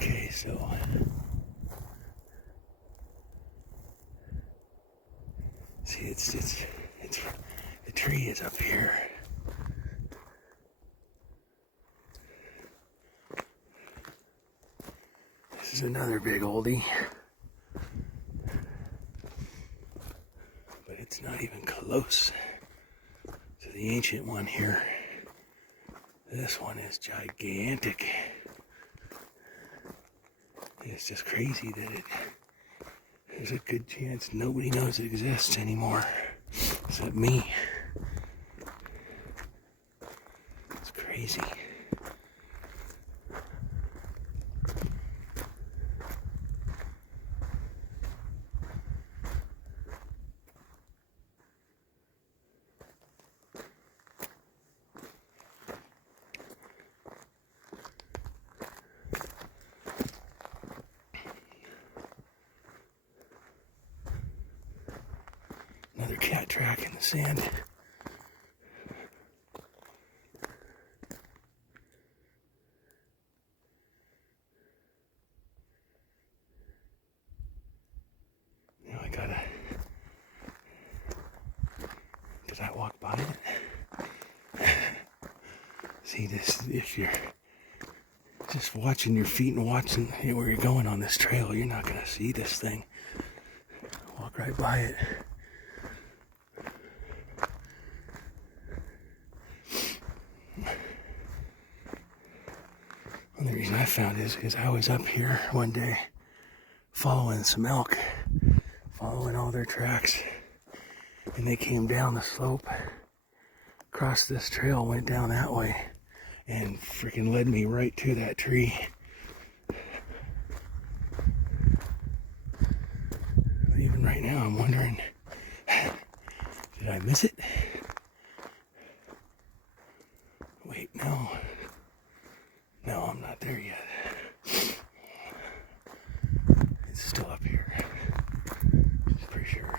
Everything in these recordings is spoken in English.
Okay, so see, it's the tree is up here. This is another big oldie, but it's not even close to the ancient one here. This one is gigantic. It's just crazy that there's a good chance nobody knows it exists anymore, except me. It's crazy. Another cat track in the sand. Now I gotta... Did I walk by it? See this, if you're just watching your feet and watching where you're going on this trail, you're not gonna see this thing. Walk right by it. And the reason I found it is because I was up here one day following some elk, following all their tracks, and they came down the slope, crossed this trail, went down that way, and freaking led me right to that tree. But even right now, I'm wondering, did I miss it? Wait, no. No, I'm not there yet. It's still up here. I'm pretty sure.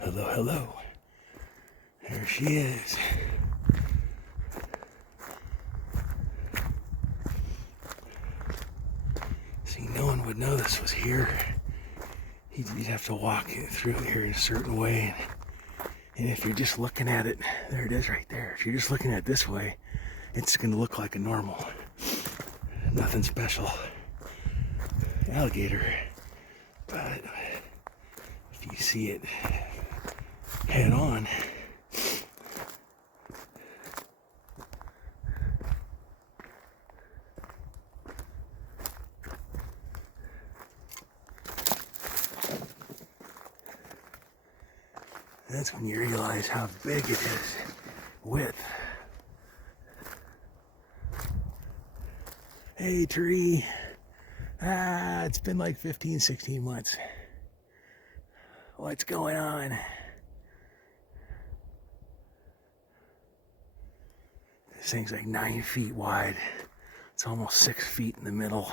Hello, hello. There she is. See, no one would know this was here. You'd have to walk through here in a certain way. And if you're just looking at it, there it is right there. If you're just looking at it this way, it's going to look like a normal. Nothing special. Alligator. But if you see it head on, that's when you realize how big it is with. Hey tree. It's been like 15, 16 months. What's going on? This thing's like 9 feet wide. It's almost 6 feet in the middle.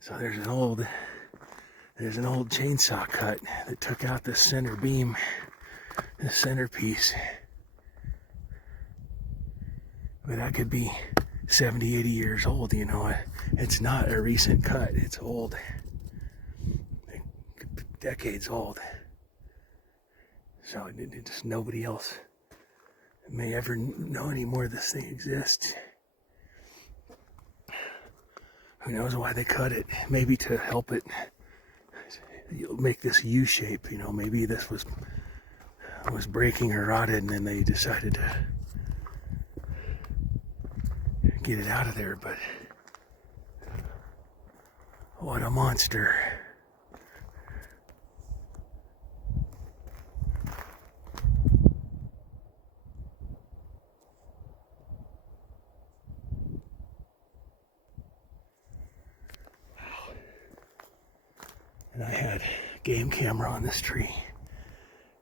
So there's an old chainsaw cut that took out this center beam, this centerpiece. But that could be 70, 80 years old, you know. It's not a recent cut, it's old. Decades old. So just nobody else may ever know anymore this thing exists. Who knows why they cut it? Maybe to help it make this U shape, you know. Maybe this was breaking or rotted, and then they decided to get it out of there. But what a monster. And I had a game camera on this tree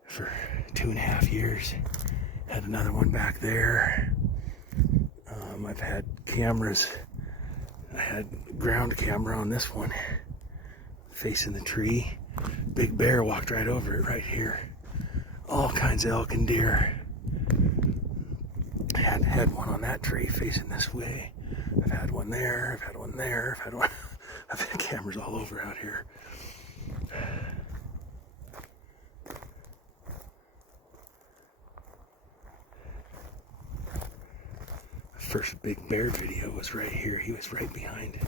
for 2.5 years. Had another one back there. I've had cameras. I had ground camera on this one, facing the tree. Big bear walked right over it right here. All kinds of elk and deer. I had one on that tree facing this way. I've had one there, I've had one there, I've had cameras all over out here. First big bear video was right here. He was right behind.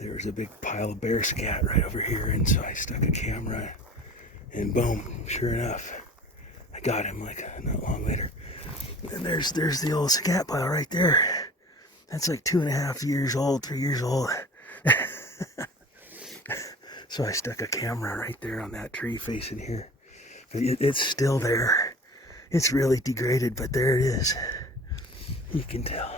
There was a big pile of bear scat right over here, and so I stuck a camera, and boom, sure enough, I got him like not long later. And there's the old scat pile right there. That's like 2.5 years old, 3 years old. So I stuck a camera right there on that tree facing here. But it's still there. It's really degraded, but there it is. You can tell.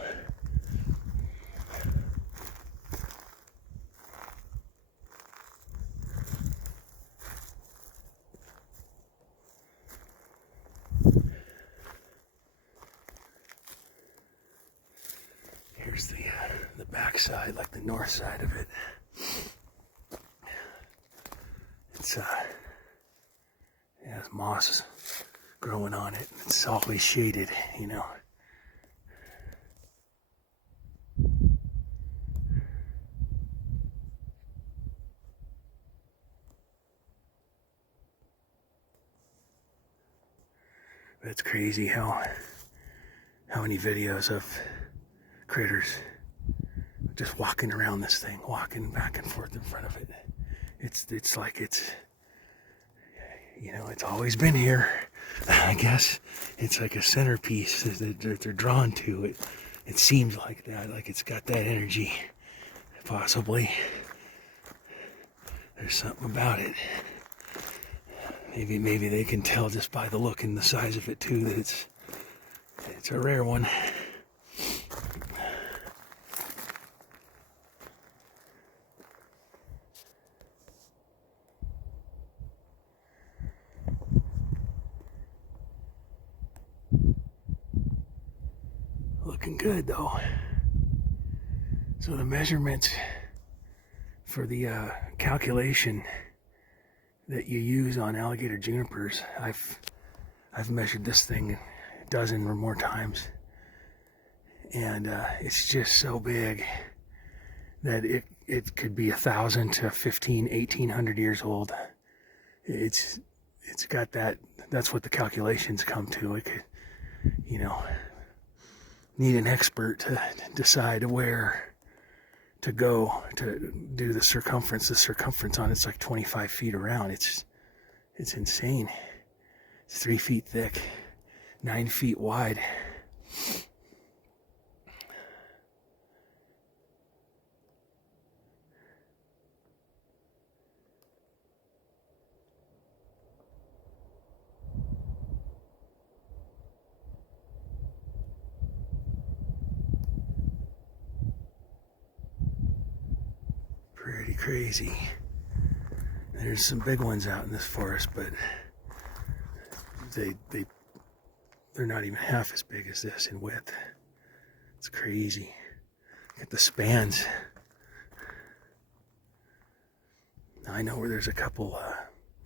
Here's the back side, like the north side of it. It's it has moss growing on it. It's always shaded, you know. But it's crazy how many videos of critters just walking around this thing, walking back and forth in front of it. It's like it's, you know, it's always been here. I guess it's like a centerpiece that they're drawn to. It seems like that, like it's got that energy. Possibly. There's something about it. Maybe they can tell just by the look and the size of it too that it's a rare one. Looking good though. So the measurements for the calculation that you use on alligator junipers, I've measured this thing a dozen or more times, and it's just so big that it could be 1,000 to 1,500 years old. It's got that. That's what the calculations come to. It could, you know, need an expert to decide where to go to do the circumference. The circumference on it's like 25 feet around. It's insane. It's 3 feet thick, 9 feet wide. Pretty crazy. There's some big ones out in this forest, but they're not even half as big as this in width. It's crazy. Look at the spans. I know where there's a couple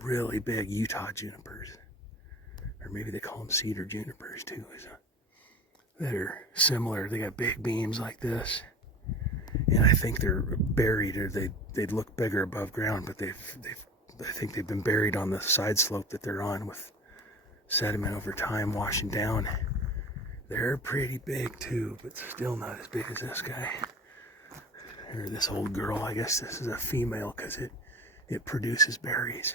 really big Utah junipers, or maybe they call them cedar junipers too, that are similar. They got big beams like this. And I think they're buried, or they'd look bigger above ground, but I think they've been buried on the side slope that they're on with sediment over time washing down. They're pretty big too, but still not as big as this guy. Or this old girl. I guess this is a female because it produces berries.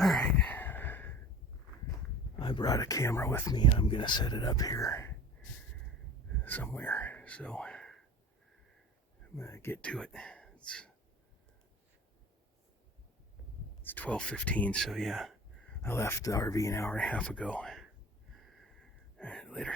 All right. I brought a camera with me and I'm gonna set it up here somewhere. So I'm gonna get to it. It's 12:15, so yeah, I left the RV an hour and a half ago. All right, later.